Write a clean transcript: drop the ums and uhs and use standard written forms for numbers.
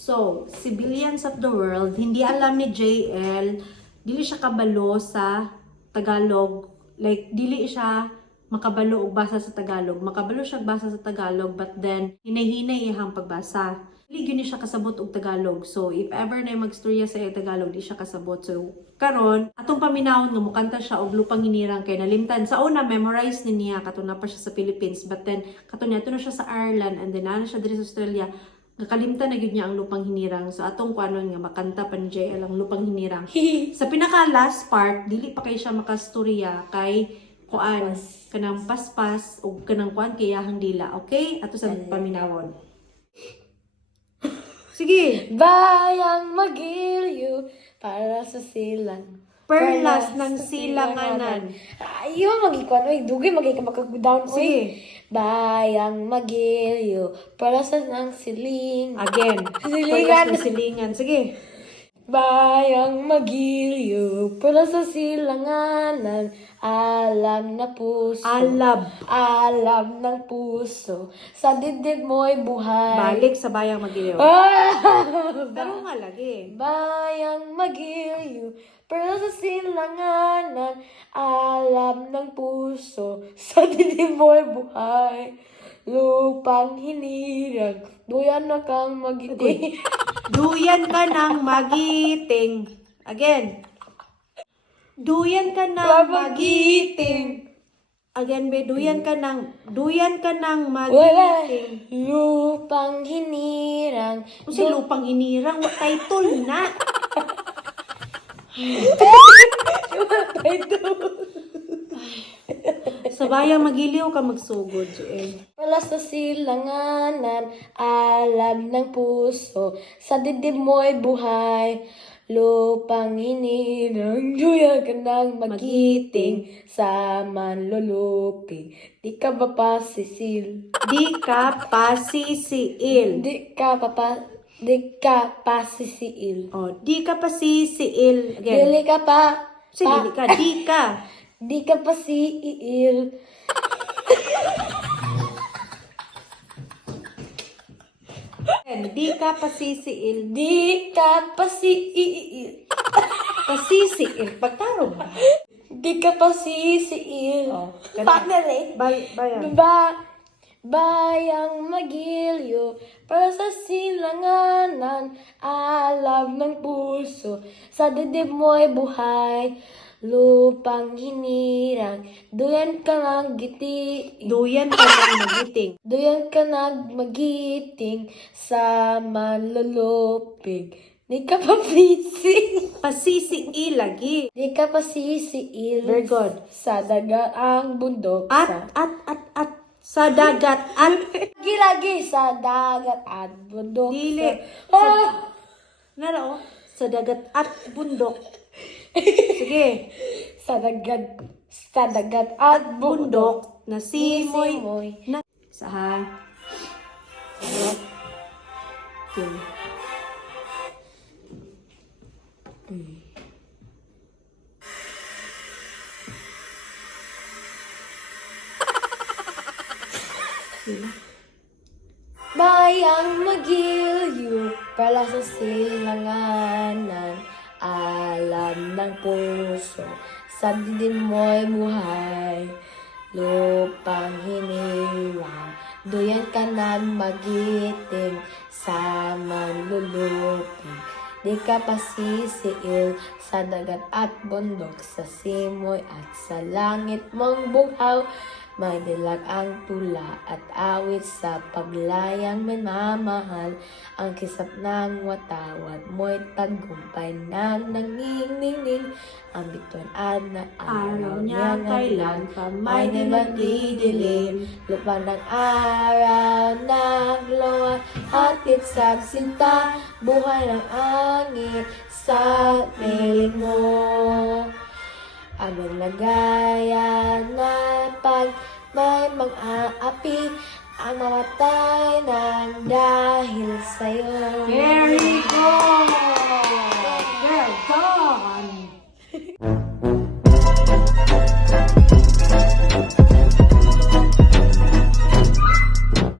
So, civilians of the world, hindi alam ni JL, dili siya kabalo sa Tagalog. Like, dili siya makabalo og basa sa Tagalog. Makabalo siya basa sa Tagalog, but then, hinay-hinay iyang pagbasa. Dili gyud ni siya kasabot og Tagalog. So, if ever na magstorya sa Tagalog, di siya kasabot. So, karon atong paminawon nga mukanta siya og lupang hinirang kay nalimtan. Sa una, memorize ni niya, kato na pa siya sa Philippines. But then, kato niya, na siya sa Ireland, and then, na siya diri sa Australia. Nakalimtan na gyud niya ang lupang hinirang. So atong kuanon nga makanta pa ni JL ang lupang hinirang. Sa pinaka last part, dili pa kay siya makastorya kay kuan kanang paspas o kanang kuan kay yahang dila. Okay? Ato sa paminawon. Sige. Bayang magilyo para sa silang. Perlas ng silanganan. Ayaw, magikuan. Ay, dugay, magika makag-down. Sige. Bayang magilyo para sa ng siling. Again. Silingan. Perlas ng silingan. Sige. Bayang magilyo para sa silanganan. Alam na puso. Alab. Alam ng puso. Sa dibdib mo'y buhay. Balik sa bayang magiliw. Ah! Pero nga lagi. Bayang magilyo pero sa silanganan, alam ng puso, sa dibdib mo'y buhay. Lupang hinirang, duyan na kang magiting. Duyan ka ng magiting. Again. Duyan ka ng magiting. Again, be, duyan ka ng magiting. Lupang hinirang. Kasi lupang hinirang, title na. Sa bayang magiliw ka magsugod, JL. Wala sa silanganan, alam ng puso, sa dibdib mo'y buhay. Lupang hinirang, duyan ka ng magiting, sa manlulupig, di ka ba pasisil? Di ka pasisiil. Di ka pasisiil. Oh, di ka pasisiil. Again. Dili ka pa, Sige, di ka. Di ka. di ka pasiil. Again, di ka pasisiil. Di ka pasiil. Pasisiil. Pagtarong ba? Di ka pasisiil. Oh, Finally. Bayan. Bayang magilyo para sa silanganan, alam ng puso, sa dibdib mo'y buhay. Lupang hinirang, duyan ka naggiting. Duyan ka ng magiting. Duyan ka nagmagiting sa manlulupig. Di ka pa pising. Pasisiil lagi. Di ka pa sisiil. Very good. Sa dagaang bundok. At sa dagat at Lagi sa dagat at bundok. dili. Ah! Nara, oh. Sa dagat at bundok. Sige. Sa dagat at bundok. Bundok na simoy. Simoy. Na sa okay. Bayang magilyo para sa silanganan, alam ng puso, sa dibdib mo'y buhay. Lupang hinirang, duyan ka na magiting, sa manlulupig. Di ka pasisiil sa dagat at bundok, sa simoy at sa langit mong buhaw. Magdilag ang tula at awit sa paglayang minamahal. Ang kisap ng watawat mo'y tagumpay na nangingning. Ang bituan at na araw niya kailan pa may nagdidilim. Lupa ng araw nagluwa, hatid sa sinta, buhay ng angin sa piling mo. Abang nagaya na pag may mang-aapi, ang mamatay ng dahil sa'yo. Very good!